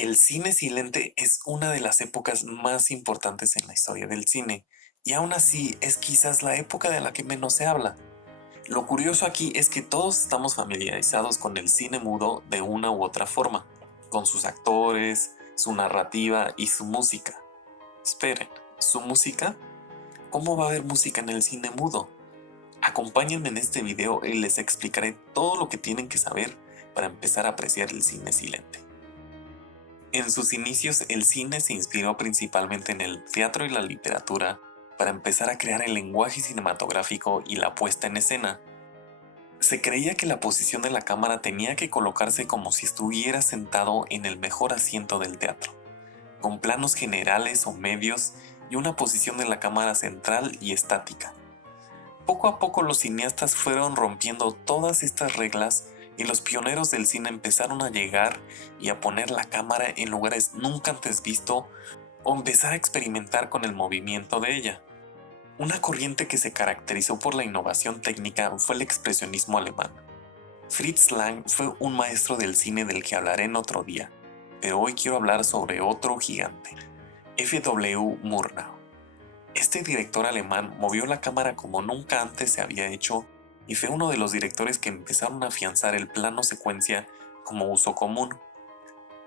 El cine silente es una de las épocas más importantes en la historia del cine, y aún así es quizás la época de la que menos se habla. Lo curioso aquí es que todos estamos familiarizados con el cine mudo de una u otra forma, con sus actores, su narrativa y su música. Esperen, ¿su música? ¿Cómo va a haber música en el cine mudo? Acompáñenme en este video y les explicaré todo lo que tienen que saber para empezar a apreciar el cine silente. En sus inicios, el cine se inspiró principalmente en el teatro y la literatura para empezar a crear el lenguaje cinematográfico y la puesta en escena. Se creía que la posición de la cámara tenía que colocarse como si estuviera sentado en el mejor asiento del teatro, con planos generales o medios y una posición de la cámara central y estática. Poco a poco los cineastas fueron rompiendo todas estas reglas y los pioneros del cine empezaron a llegar y a poner la cámara en lugares nunca antes visto o empezar a experimentar con el movimiento de ella. Una corriente que se caracterizó por la innovación técnica fue el expresionismo alemán. Fritz Lang fue un maestro del cine del que hablaré en otro día, pero hoy quiero hablar sobre otro gigante, F. W. Murnau. Este director alemán movió la cámara como nunca antes se había hecho y fue uno de los directores que empezaron a afianzar el plano secuencia como uso común.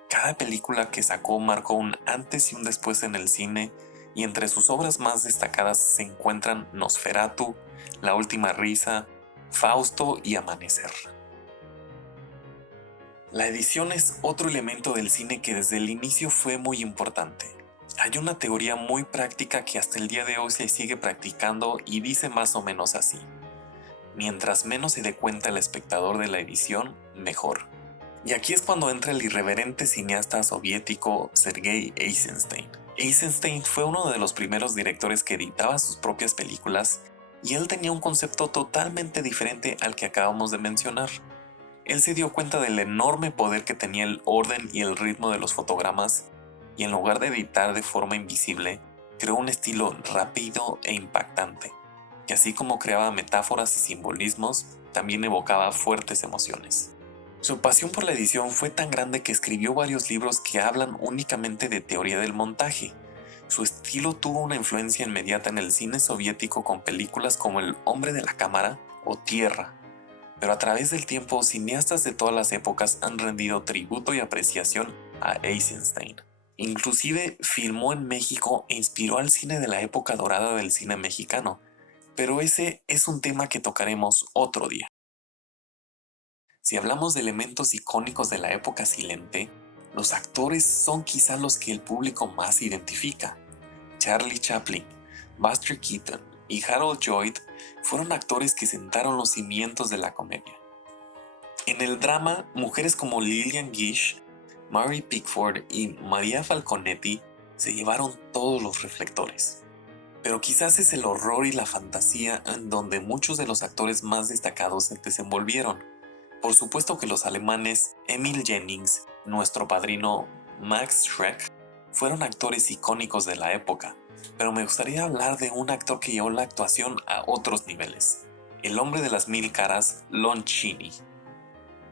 Cada película que sacó marcó un antes y un después en el cine, y entre sus obras más destacadas se encuentran Nosferatu, La última risa, Fausto y Amanecer. La edición es otro elemento del cine que desde el inicio fue muy importante. Hay una teoría muy práctica que hasta el día de hoy se sigue practicando y dice más o menos así: mientras menos se dé cuenta el espectador de la edición, mejor. Y aquí es cuando entra el irreverente cineasta soviético Sergei Eisenstein. Eisenstein fue uno de los primeros directores que editaba sus propias películas, y él tenía un concepto totalmente diferente al que acabamos de mencionar. Él se dio cuenta del enorme poder que tenía el orden y el ritmo de los fotogramas, y en lugar de editar de forma invisible, creó un estilo rápido e impactante, que así como creaba metáforas y simbolismos, también evocaba fuertes emociones. Su pasión por la edición fue tan grande que escribió varios libros que hablan únicamente de teoría del montaje. Su estilo tuvo una influencia inmediata en el cine soviético con películas como El hombre de la cámara o Tierra, pero a través del tiempo cineastas de todas las épocas han rendido tributo y apreciación a Eisenstein. Inclusive filmó en México e inspiró al cine de la época dorada del cine mexicano, pero ese es un tema que tocaremos otro día. Si hablamos de elementos icónicos de la época silente, los actores son quizá los que el público más identifica. Charlie Chaplin, Buster Keaton y Harold Lloyd fueron actores que sentaron los cimientos de la comedia. En el drama, mujeres como Lillian Gish, Mary Pickford y Maria Falconetti se llevaron todos los reflectores. Pero quizás es el horror y la fantasía en donde muchos de los actores más destacados se desenvolvieron. Por supuesto que los alemanes Emil Jennings, nuestro padrino Max Schreck, fueron actores icónicos de la época, pero me gustaría hablar de un actor que llevó la actuación a otros niveles: el hombre de las mil caras, Lon Chaney.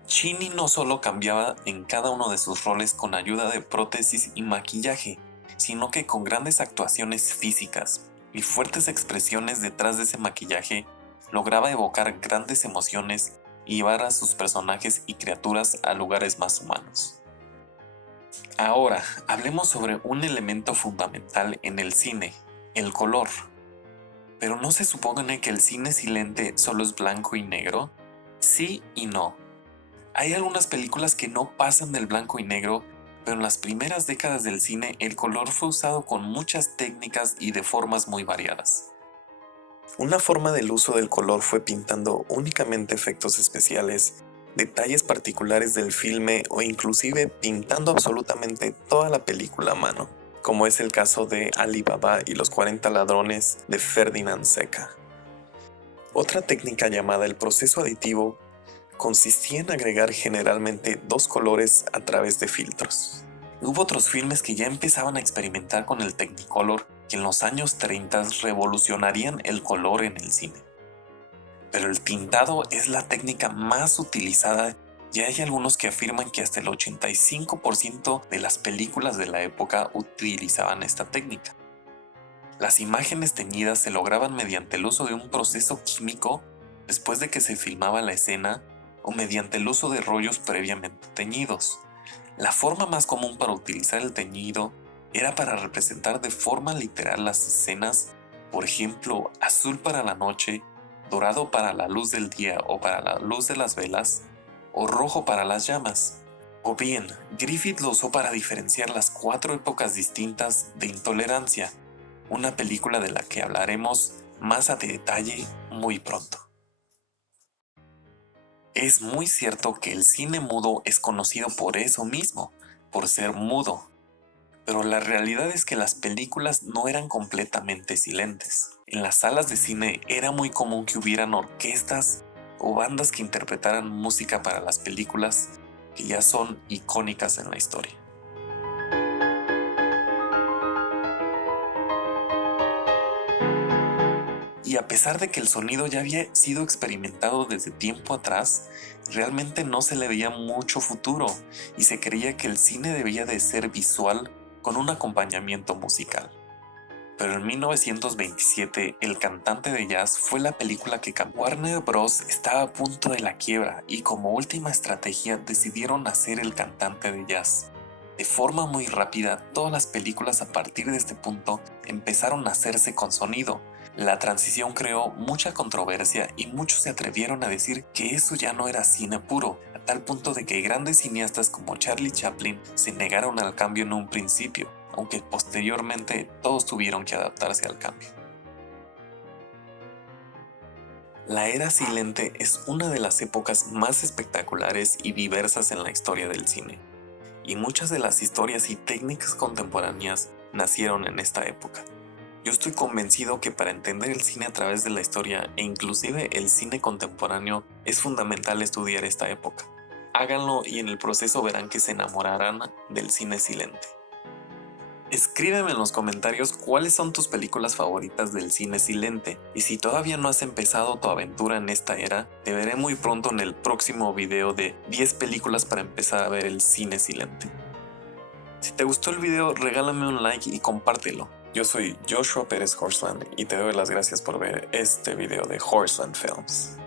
Chaney no solo cambiaba en cada uno de sus roles con ayuda de prótesis y maquillaje, sino que con grandes actuaciones físicas y fuertes expresiones detrás de ese maquillaje lograba evocar grandes emociones y llevar a sus personajes y criaturas a lugares más humanos. Ahora, hablemos sobre un elemento fundamental en el cine: el color. Pero ¿no se supone que el cine silente solo es blanco y negro? Sí y no. Hay algunas películas que no pasan del blanco y negro, pero en las primeras décadas del cine el color fue usado con muchas técnicas y de formas muy variadas. Una forma del uso del color fue pintando únicamente efectos especiales, detalles particulares del filme o inclusive pintando absolutamente toda la película a mano, como es el caso de Ali Baba y los 40 ladrones de Ferdinand Seca. Otra técnica llamada el proceso aditivo consistía en agregar generalmente dos colores a través de filtros. Hubo otros filmes que ya empezaban a experimentar con el Technicolor, que en los años 30 revolucionarían el color en el cine. Pero el tintado es la técnica más utilizada y hay algunos que afirman que hasta el 85% de las películas de la época utilizaban esta técnica. Las imágenes teñidas se lograban mediante el uso de un proceso químico después de que se filmaba la escena o mediante el uso de rollos previamente teñidos. La forma más común para utilizar el teñido era para representar de forma literal las escenas, por ejemplo, azul para la noche, dorado para la luz del día o para la luz de las velas, o rojo para las llamas. O bien, Griffith lo usó para diferenciar las 4 épocas distintas de intolerancia, una película de la que hablaremos más a detalle muy pronto. Es muy cierto que el cine mudo es conocido por eso mismo, por ser mudo, pero la realidad es que las películas no eran completamente silentes. En las salas de cine era muy común que hubieran orquestas o bandas que interpretaran música para las películas que ya son icónicas en la historia. Y a pesar de que el sonido ya había sido experimentado desde tiempo atrás, realmente no se le veía mucho futuro y se creía que el cine debía de ser visual con un acompañamiento musical. Pero en 1927, El cantante de jazz fue la película que cambió. Warner Bros. Estaba a punto de la quiebra y como última estrategia decidieron hacer El cantante de jazz. De forma muy rápida, todas las películas a partir de este punto empezaron a hacerse con sonido. La transición creó mucha controversia y muchos se atrevieron a decir que eso ya no era cine puro, a tal punto de que grandes cineastas como Charlie Chaplin se negaron al cambio en un principio, aunque posteriormente todos tuvieron que adaptarse al cambio. La era silente es una de las épocas más espectaculares y diversas en la historia del cine, y muchas de las historias y técnicas contemporáneas nacieron en esta época. Yo estoy convencido que para entender el cine a través de la historia e inclusive el cine contemporáneo es fundamental estudiar esta época. Háganlo y en el proceso verán que se enamorarán del cine silente. Escríbeme en los comentarios cuáles son tus películas favoritas del cine silente y si todavía no has empezado tu aventura en esta era, te veré muy pronto en el próximo video de 10 películas para empezar a ver el cine silente. Si te gustó el video, regálame un like y compártelo. Yo soy Joshua Pérez Horseland y te doy las gracias por ver este video de Horseland Films.